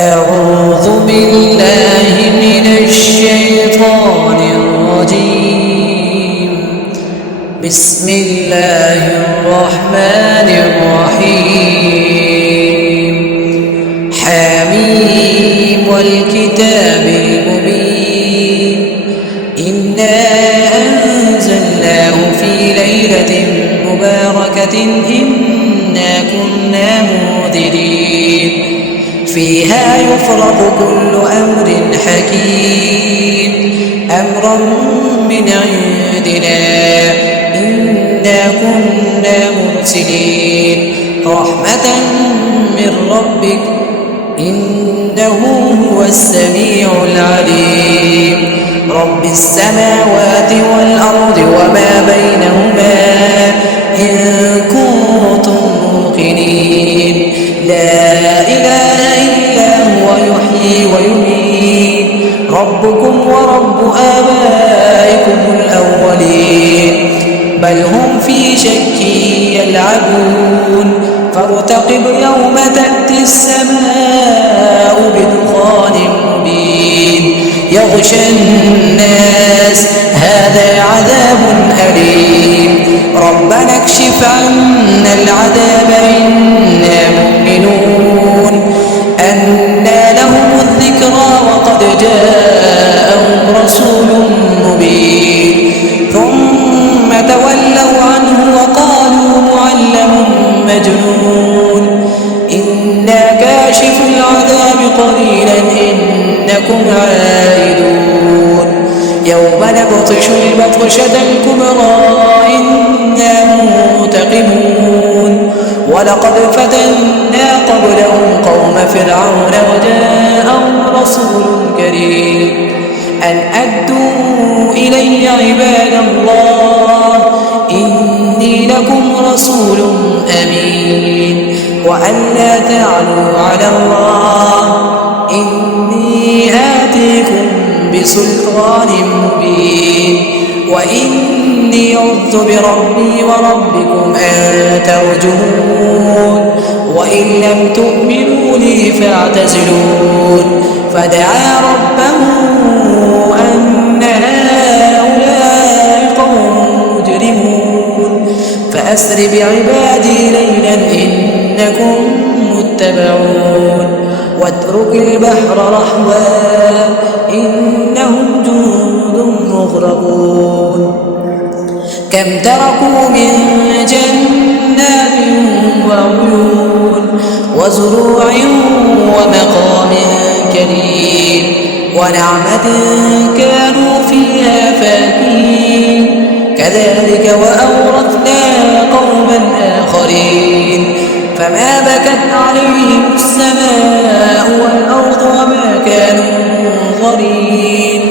أعوذ بالله من الشيطان الرجيم. بسم الله الرحمن الرحيم. حميم والكتاب المبين. إنا أنزلناه في ليلة مباركة إنا كنا منذرين فيها يفرق كل أمر حكيم أمرا من عندنا إنا كنا مرسلين رحمة من ربك إنه هو السميع العليم. رب السماوات والأرض وما بينهما إن كنتم موقنين. لا إله إلا هو يحيي ويميت ربكم ورب آبائكم الأولين بل هم في شك يلعبون فارتقب يوم تأتي السماء بدخان مبين يغشى الناس هذا عذاب أليم. ربنا اكشف عنا العذاب إنا مؤمنون. أنى لهم الذكرى وقد جاءهم رسول مبين ثم تولوا عنه وقالوا معلم مجنون. إنا كاشف العذاب قليلا إنكم عائدون. يوم نبطش البطشة الكبرى إنا منتقمون. ولقد فتنا قبلهم قوم فرعون وجاءهم رسول كريم أن أدوا إلي عباد الله إني لكم رسول أمين وأن لا تعلوا على الله إني آتيكم بسلطان مبين وإني عذت بربي وربكم أن ترجمون وإن لم تؤمنوا لي فاعتزلون. فدعا ربه أن هؤلاء قوم مجرمون فأسر بعبادي ليلا إنكم متبعون واترك البحر رحوا إنهم جند مغرقون. كم تركوا من جنات وعيون وزروع ومقام كريم ونعمة كانوا فيها فاكهين كذلك وأورثنا قوما آخرين فما بكت عليهم السماء والأرض وما كانوا منظرين.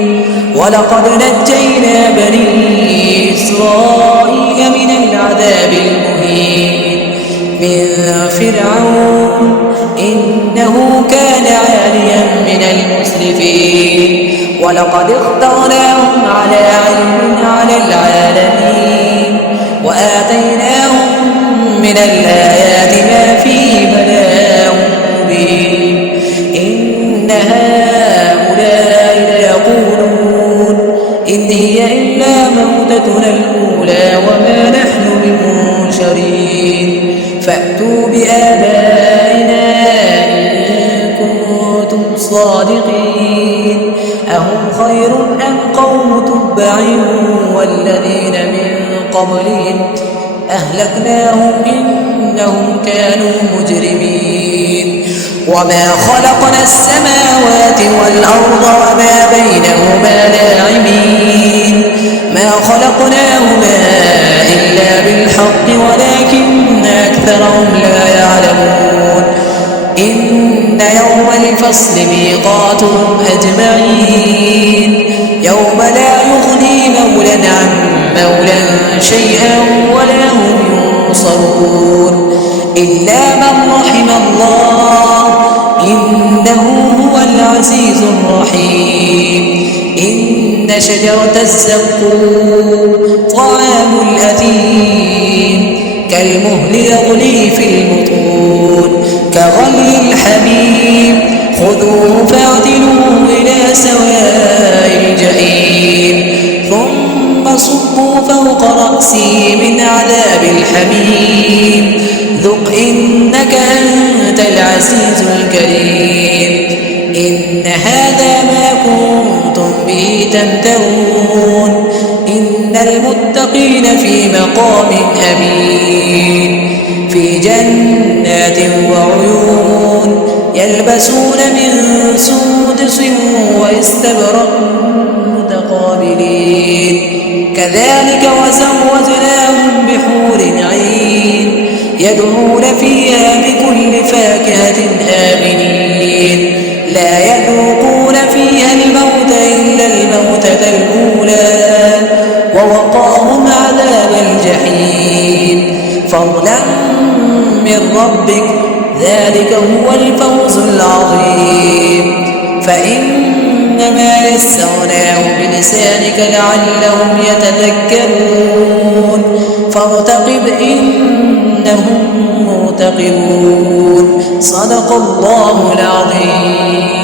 ولقد نجينا بني إسرائيل من العذاب المهين من فرعون إنه كان عاليا من المسرفين. ولقد اخترناهم على علم على العالمين وآتيناهم من الآيات ما فيه بلاء مبين. إن هؤلاء ليقولون إن هي إلا موتتنا الأولى وما نحن بمنشرين فأتوا بآبائنا إن كنتم صادقين. أهم خير أم قوم تبع والذين من قبلهم أهلكناهم إنهم كانوا مجرمين. وما خلقنا السماوات والأرض وما بينهما لاعبين ما خلقناهما إلا بالحق ولكن أكثرهم لا يعلمون. إن يوم الفصل ميقاتهم أجمعين يوم لا يغني مولى عن مولى شيئا ولا هم ينصرون إلا من رحم الله إنه هو العزيز الرحيم. إن شجرة الزقوم طعام الأثيم كالمهل يغلي في البطون كغلي الحميم خذوه فاعتلوه إلى سواء الجحيم ثم صبوا فوق رأسه من عذاب الحميم ذق إنك أنت العزيز الكريم إن هذا ما كنتم به تمترون إن المتقين في مقام أمين في جنات وعيون يلبسون من سندس واستبرق متقابلين كذلك وزوجناهم بحور عين يدعون فيها بكل فاكهة آمنين لا يذوقون فيها الموت إلا الموتة الأولى ووقاهم عذاب الجحيم فضلا من ربك ذلك هو الفوز العظيم فإنما يسرناه بلسانك لعلهم يتذكرون فارتقب إنهم مرتقبون صدق الله العظيم.